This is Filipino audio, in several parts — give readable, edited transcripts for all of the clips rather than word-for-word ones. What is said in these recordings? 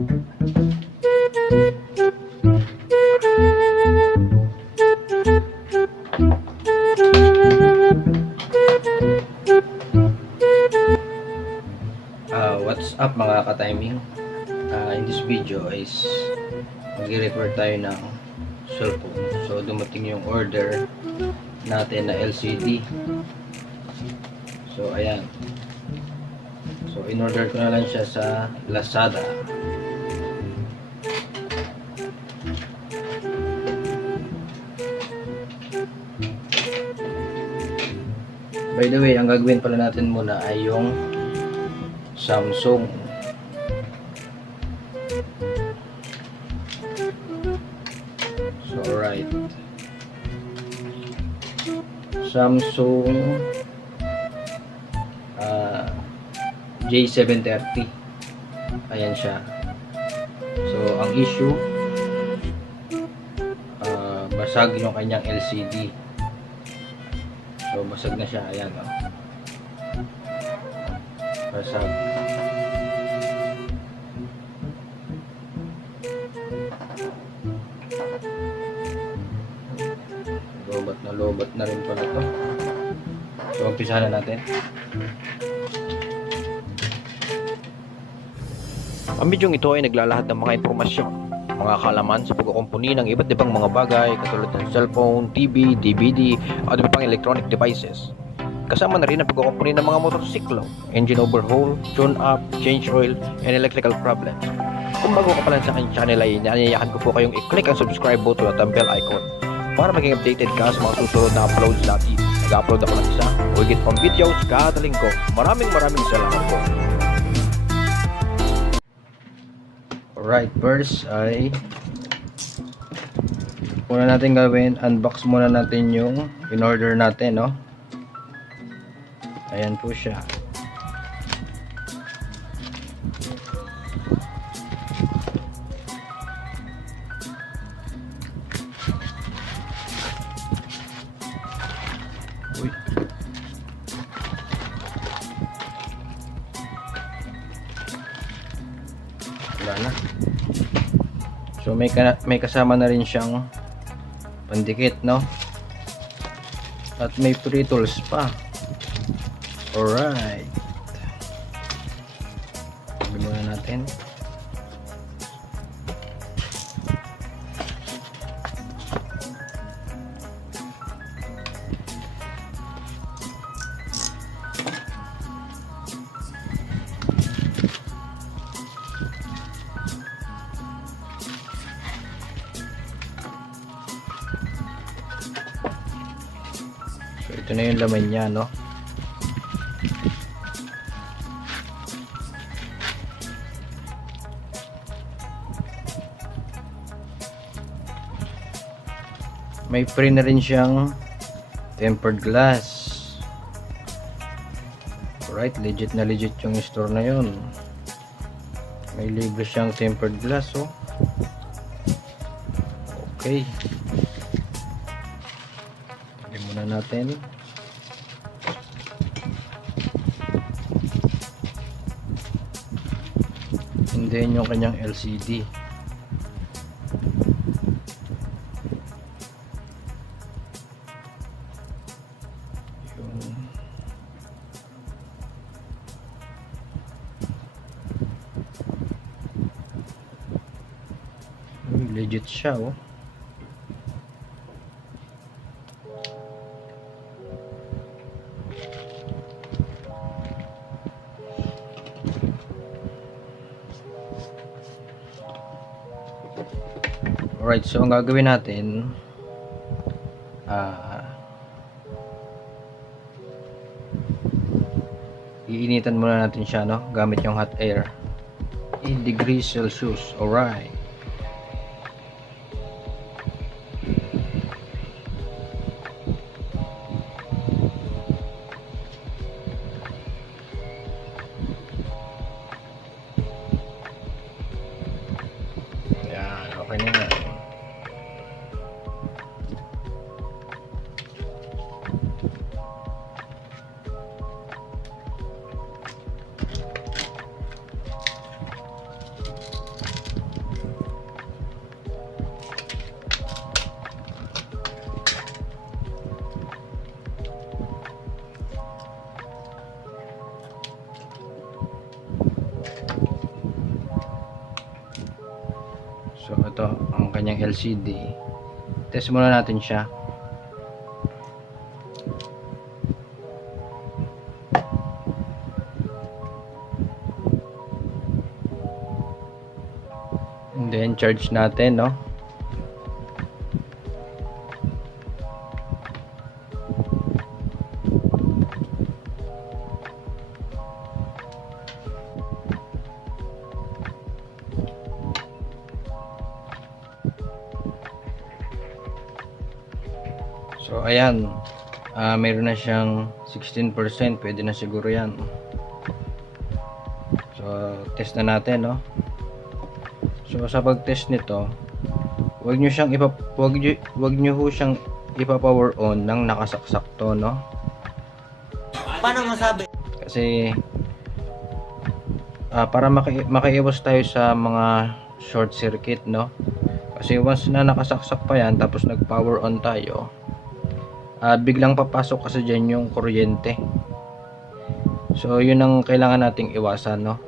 What's up mga ka-timing? In this video is mag-repair tayo ng cellphone. So dumating yung order natin na LCD. So ayan. So in-order ko na lang siya sa Lazada. By the way, ang gagawin pala natin muna ay yung Samsung. So alright, Samsung J730. Ayan siya. So ang issue, basag yung kanyang LCD. So basag na siya. Ayan, oh. Basag. Lobat na rin pala to. So umpisahan na natin. Ang bidyong ito ay naglalahad ng mga impormasyon, mga kaalaman sa pagkukumpuni ng iba't ibang mga bagay katulad ng cellphone, TV, DVD at iba pang electronic devices. Kasama na rin ang pagkukumpuni ng mga motorsiklo, engine overhaul, tune-up, change oil, and electrical problems. Kung bago ka pa lang sa aking channel ay inaanyayahan ko po kayong i-click ang subscribe button at ang bell icon para maging updated ka sa mga susunod na uploads natin. Nag-upload ako ng isa o higit pang videos kada linggo. Maraming salamat po. Alright, first ay una natin gawin, unbox muna natin yung in-order natin, no? Ayan po siya. Uy. Wala na. So may kasama na rin siyang pandikit, no? At may free tools pa. Alright. Sabi muna natin. So ito na yung laman niya, no? May free na rin siyang tempered glass. Alright, legit na legit yung store na yun. May libre siyang tempered glass, oh. Okay. Tignan muna natin. And then yung kanyang LCD. Legit siya, oh. Alright, so ang gagawin natin, iinitan muna natin siya, no? Gamit yung hot air, 8 degrees Celsius. Alright. Okay na yan. ito ang kanyang LCD. Test muna natin siya. And then charge natin, no? So ayan, mayroon na siyang 16%, pwede na siguro yan. So test na natin, no? So sa pag-test nito, wag nyo ho siyang ipa-power on nang nakasaksak to, no? Paano masabi? Kasi para makaiwas tayo sa mga short circuit, no? Kasi once na nakasaksak pa yan tapos nag-power on tayo, biglang papasok kasi dyan yung kuryente. So yun ang kailangan nating iwasan, no?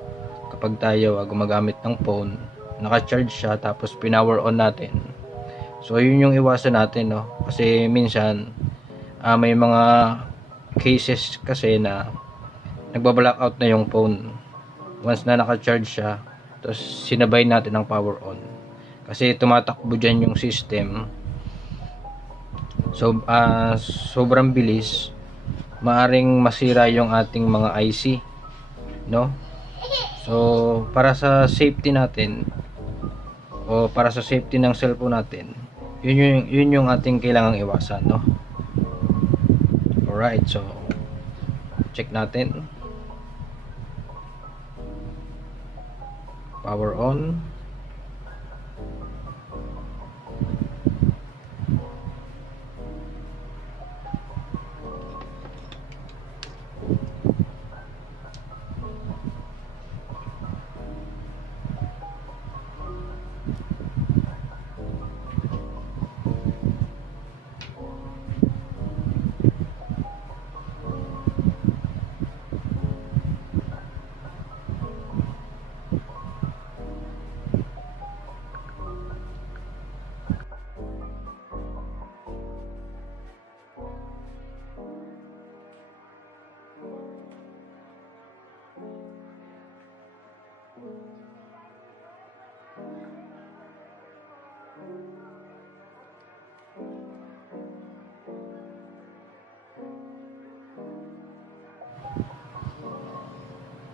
Kapag tayo gumagamit ng phone, naka-charge siya tapos pinower on natin. So yun yung iwasan natin, no? Kasi minsan may mga cases kasi na nagba-blackout na yung phone once na naka-charge siya, tapos sinabay natin ng power on. Kasi tumatakbo dyan yung system. So sobrang bilis, maaring masira yung ating mga IC, no? So para sa safety natin, o para sa safety ng cellphone natin, yun yung ating kailangang iwasan, no? Alright, so check natin. Power on.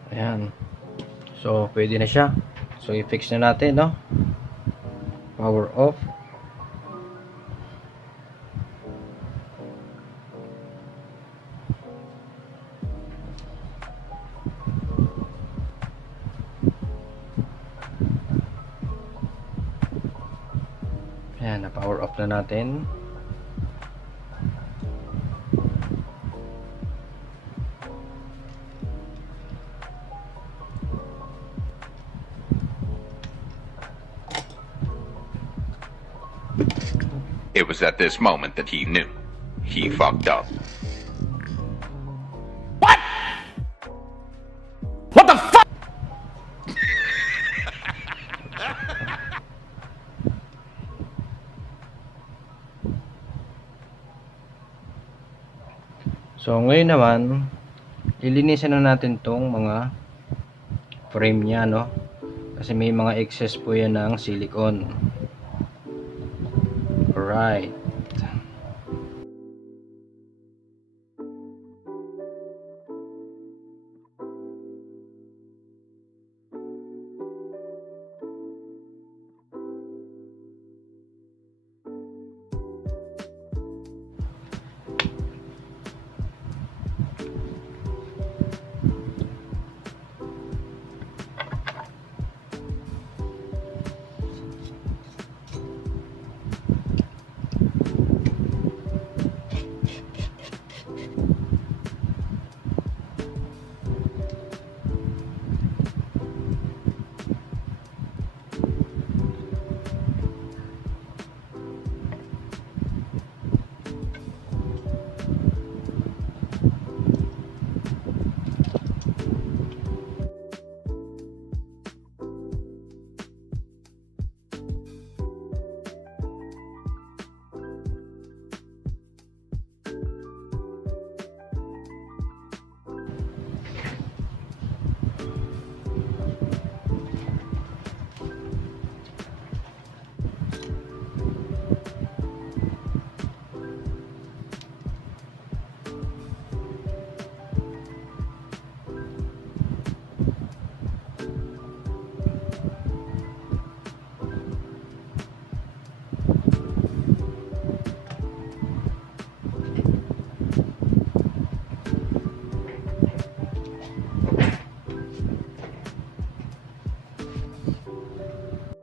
Ayan. So pwede na siya. So i-fix na natin, no? Power off. Ayan, na power off na natin. It was at this moment that he knew. He fucked up. What the fuck? So ngayon naman, ilinisan na natin tong mga frame niya, no? Kasi may mga excess po yan ng silicone. Alright.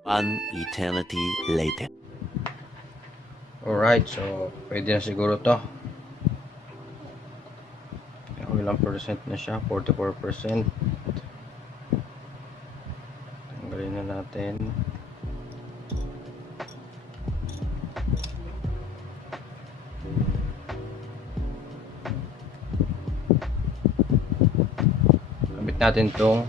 One eternity later. Alright, so pwede na siguro to. Ilang percent na siya? 44%. Tanggalin na natin. Gamit natin tong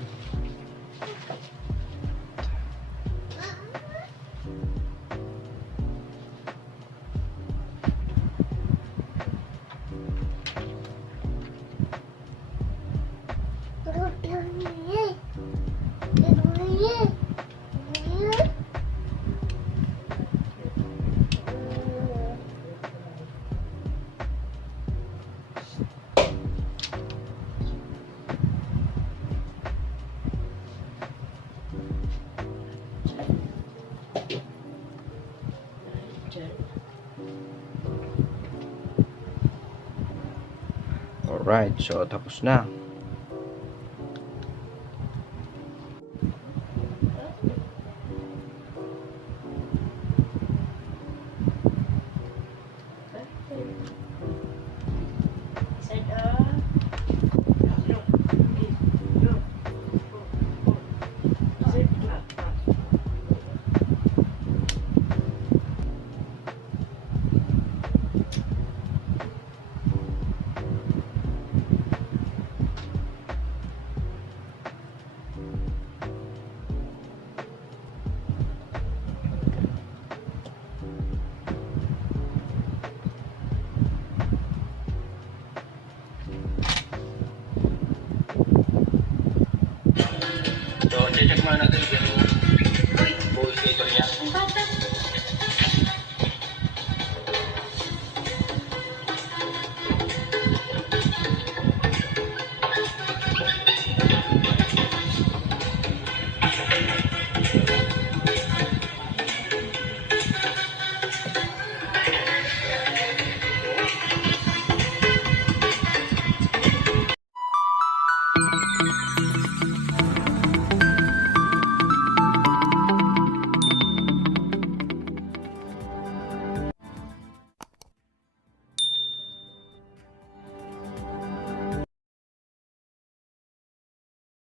Alright, so tapos na. So, check muna natin